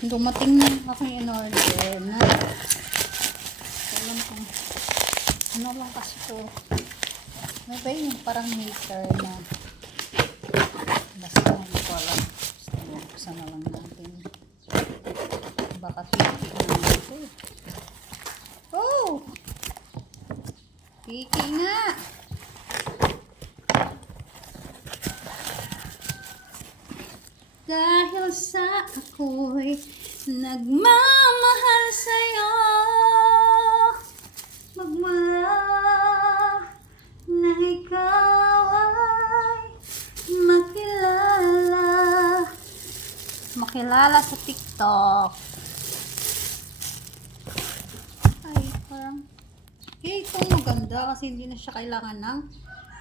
Dumating na ako yung in-order na. Alam ko. Ano lang kasi to. Ano ba yung parang meter na. Basta hindi ko alam. Basta buksan na lang natin. Baka tiki na ito. Oh! Tiki nga! Dahil sa ako'y nagmamahal sa'yo, magmula na ikaw ay makilala sa TikTok. Ay, parang itong maganda kasi hindi na siya kailangan ng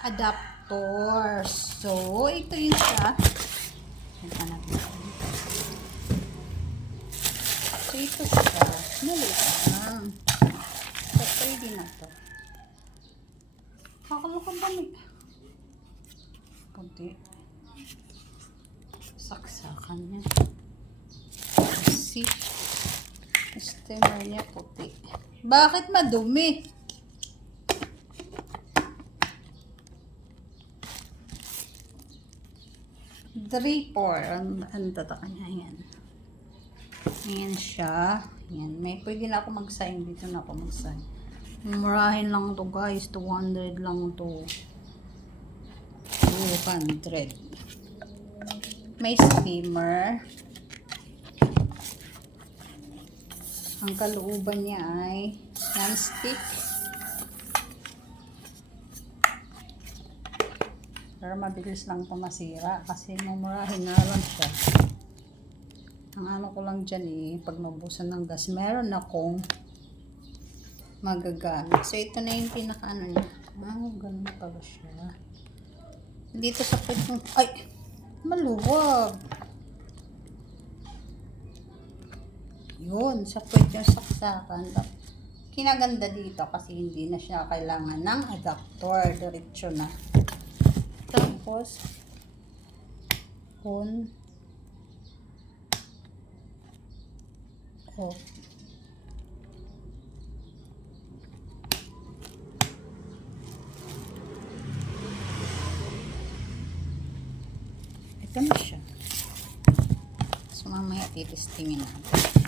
adapter. So, ito yun siya. Ito natin. So, ito siya. Maliit lang. So, pwede na ito. Kakalukang dami. Kunti. Saksakan niya. See? Steamer niya puti. Bakit madumi? Draper. Ano tataka niya? Ayan. Ayan siya. Ayan. May pwede na ako mag-sign. Dito na ako mag-sign. Murahin lang to guys. 200 lang to. 200. May steamer. Ang kalooban niya ay non-stick. Pero mabilis lang ito masira kasi mumurahin na lang siya. Ang ano ko lang dyan pag naubusan ng gas, meron akong magagamit. So, ito na yung pinaka-ano niya. Ganun pala siya. Dito sa pwedeng, ay! Maluwag! Yun, sa pwedeng saksakan. Kinaganda dito kasi hindi na siya kailangan ng adapter. Diretso na. Tapos, on, off. Ito na siya. So, mamaya titistingin natin.